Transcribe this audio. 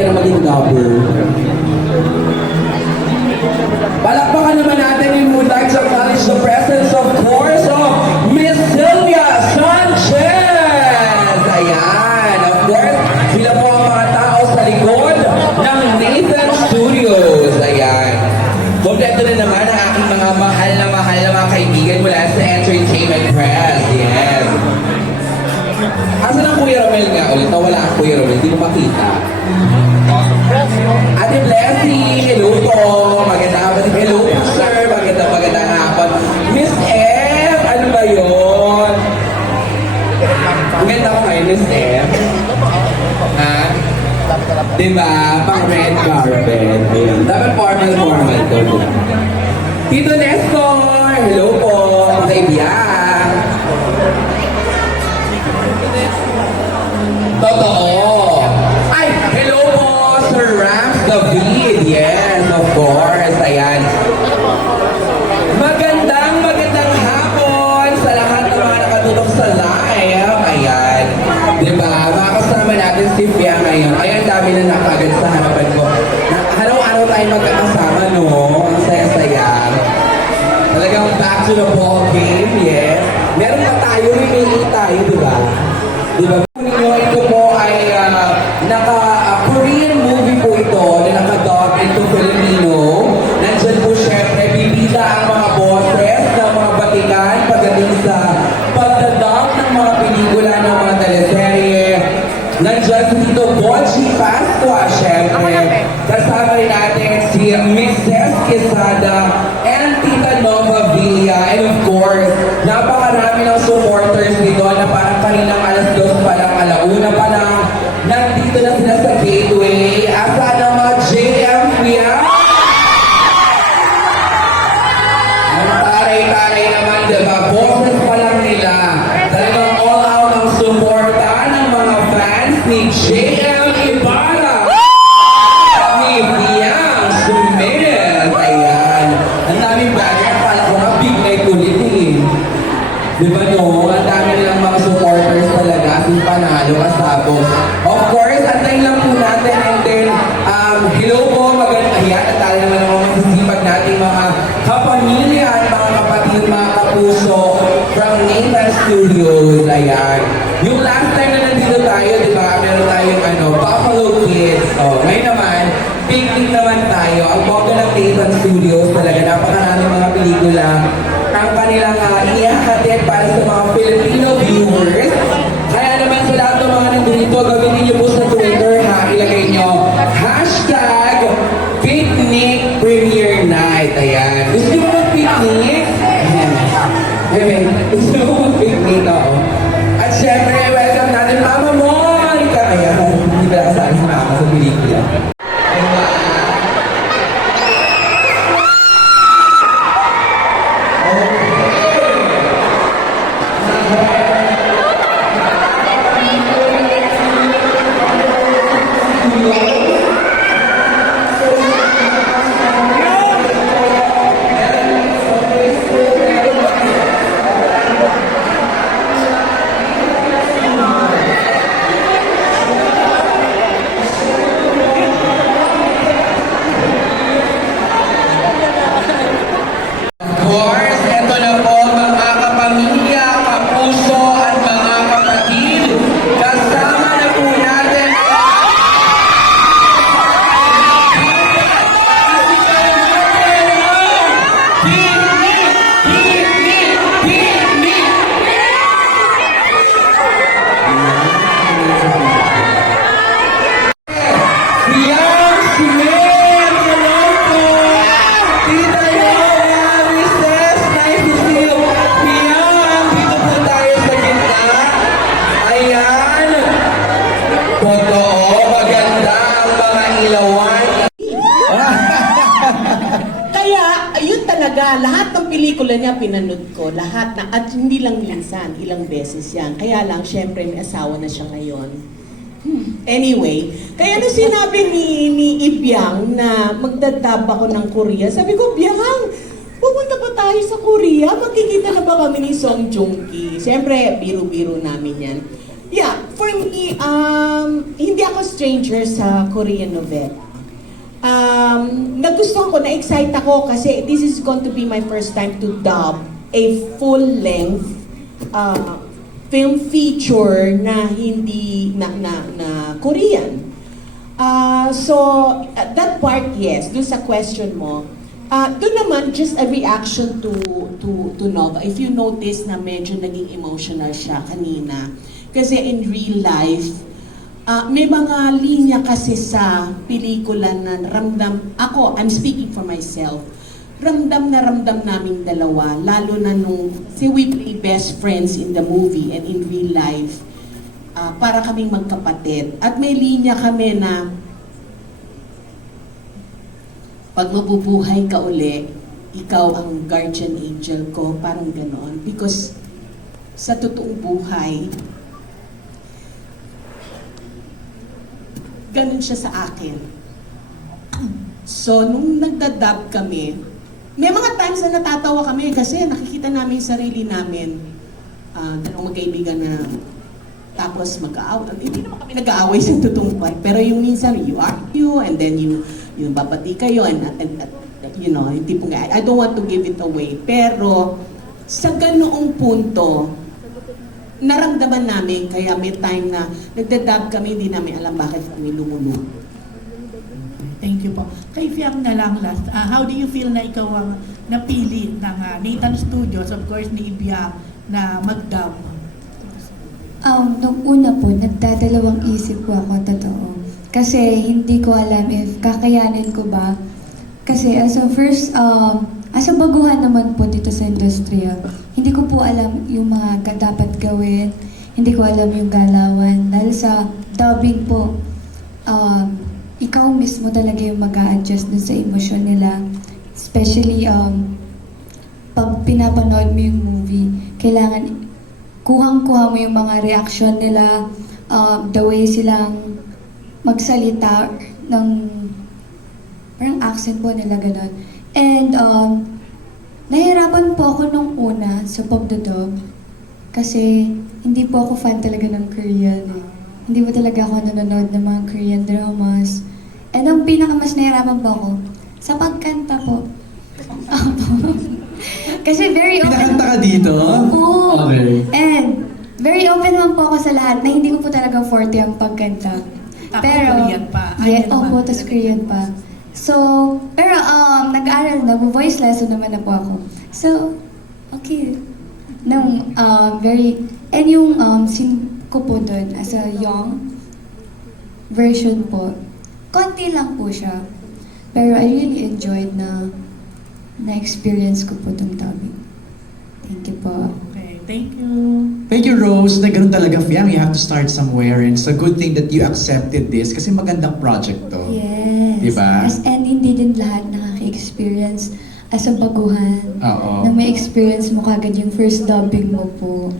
ka na maging lover. Palakpakan naman natin yung would like to acknowledge the presence, of course, of Miss Sylvia Sanchez! Ayan, of course, sila po ang mga tao sa likod ng Nathan Studios. Ayan. Kompleto na naman ang aking mga mahal na mga kaibigan mula sa Entertainment Press. Yes. Asan ang Kuya Romel nga ulit? Nawala ang Kuya Romel, hindi mo makita. Ate Blessing, hello po. Magandang hapon. Hello po, sir. Magandang hapon. Miss F, ano ba yun? Maganda ko ngayon, Miss F. Ha? Diba? Pang red carpet. Ayun. Dapat formal to. Tito Nestor, hello po. Kaibigan. Totoo. Ay, hello po, Sir Rams David. Yes, of course. Ayan. Magandang hapon sa lahat ng mga nakatutok sa live. Ayan. Diba? Makakasama natin si Pia ngayon. Ayan, dami na nakagad sa harapan ko. Araw-araw tayo magkakasama, no? Ang saya-saya. Talagang back to the ball game, yes. Meron pa tayo, remaining tayo, diba? Diba? Ito po ay Korean movie po ito na naka-dub into Filipino. Nandyan po syempre, bibida ang mga boses ng mga batikan pagdating sa pagdadub ng mga pelikula ng mga teleserye. Nandyan si Tito Bonchi Pascua, syempre. Kasama rin natin si Mrs. Quesada and Tita Nova Villa. And of course, napakarami ng supporters dito na parang kaninang alas 2 pa lang, alauna pa lang. Nandito na sila sa gateway. Asa ng mga JM Kuya? Ang taray-taray naman, diba? Boses pa lang nila. Talagang all out ang suporta ng mga fans ni JM Ibarra. Ni Biang Sumel. Ayan. Ang daming bagay. Pala ko nga big night ulit eh. Diba no? Ang dami nilang mga supporters talaga. Si Panalo, Kasabos. Of course, antayin lang po natin. And then, hello po, ayan, at tayo naman ang mga masisipag natin mga kapamilya at mga kapatid, mga kapuso from Nathan Studios. Ayan. Yung last time na nandito tayo, di ba, meron tayong Buffalo Kids. Ngayon naman, picnic naman tayo. Ang bongga ng Nathan Studios, talaga napakarami mga pelikula ang kanilang ihahatid para sa mga Filipino viewers. Kaya naman sa lahat ng mga nandito, gamitin niyo po sa Twitter, ilagay niyo #Picnic Premiere Night. Ayan. Gusto mo mag-picnic? Gusto mo mag-picnic ako. At syempre, welcome natin Mama Monica. Ayan, hindi ba kasali si Mama sa pelikula? Lahat ng pelikula niya pinanood ko, lahat na, at hindi lang minsan, ilang beses yan. Kaya lang, syempre, may asawa na siya ngayon. Anyway, kaya nung sinabi ni Ibiang na magdadab ako ng Korea, sabi ko, Biang, pupunta pa tayo sa Korea? Magkikita na ba kami ni Song Joong Ki? Syempre, biro-biro namin yan. Yeah, for me, hindi ako stranger sa Korean novel. Nagustuhan ko, na-excite ako kasi this is going to be my first time to dub a full-length film feature na hindi na Korean. So, that part, yes, dun sa question mo. Doon naman, just a reaction to Nova. If you notice na medyo naging emotional siya kanina. Kasi in real life, may mga linya kasi sa pelikula na I'm speaking for myself, ramdam namin dalawa, lalo na nung we play best friends in the movie and in real life, para kaming magkapatid. At may linya kami na, pag mabubuhay ka uli, ikaw ang guardian angel ko, parang ganoon. Because sa totoong buhay, ganun siya sa akin. So, nung nagdadub kami, may mga times na natatawa kami kasi nakikita namin yung sarili namin. Dalawang magkaibigan na tapos mag-aaway. Hindi naman kami nag-aaway sa totoong buhay. Pero yung minsan, you argue and then yung babati kayo and you know, yung tipong, I don't want to give it away. Pero sa ganoong punto, naramdaman namin, kaya may time na nagdadab kami, hindi namin alam bakit kami lumulog. Thank you po. Kay Fiam na lang last, how do you feel na ikaw ang napili ng Nathan Studios, of course, ni Ibiang, na mag-dub? Nung una po, nagdadalawang isip po ako, totoo. Kasi hindi ko alam if kakayanin ko ba. Kasi as a baguhan naman po dito sa industriya, hindi ko po alam yung mga dapat gawin, hindi ko alam yung galawan. Dahil sa dubbing po, ikaw mismo talaga yung mag-a-adjust dun sa emosyon nila. Especially, pag pinapanood mo yung movie, kailangan kuhang-kuha mo yung mga reaksyon nila, the way silang magsalita ng parang accent po nila gano'n. And nahirapan po ako nung una sa pagdodub kasi hindi po ako fan talaga ng Korean eh. Hindi po talaga ako nanonood ng mga Korean dramas. And ang pinakamas nahirapan po ako sa pagkanta po. Kasi very open. Pinakanta ka dito? Oo. Okay. And very open naman po ako sa lahat na hindi ko po talaga forte ang pagkanta. Korean pa. Yeah, Ayun naman. opo, tas Korean pa. So, pero nag-aaral na, voice lesson naman na po ako. So, okay. And yung scene ko po doon as a young version po, konti lang po siya. Pero I really enjoyed na-experience ko po itong dubbing. Thank you po. Okay, thank you. Thank you, Rose. Na ganun talaga, Fiam. You have to start somewhere. And it's a good thing that you accepted this kasi magandang project to. Yes. Diba? And hindi din lahat nakaka-experience as a baguhan. Oo. Na may experience mo kagad yung first dubbing mo po.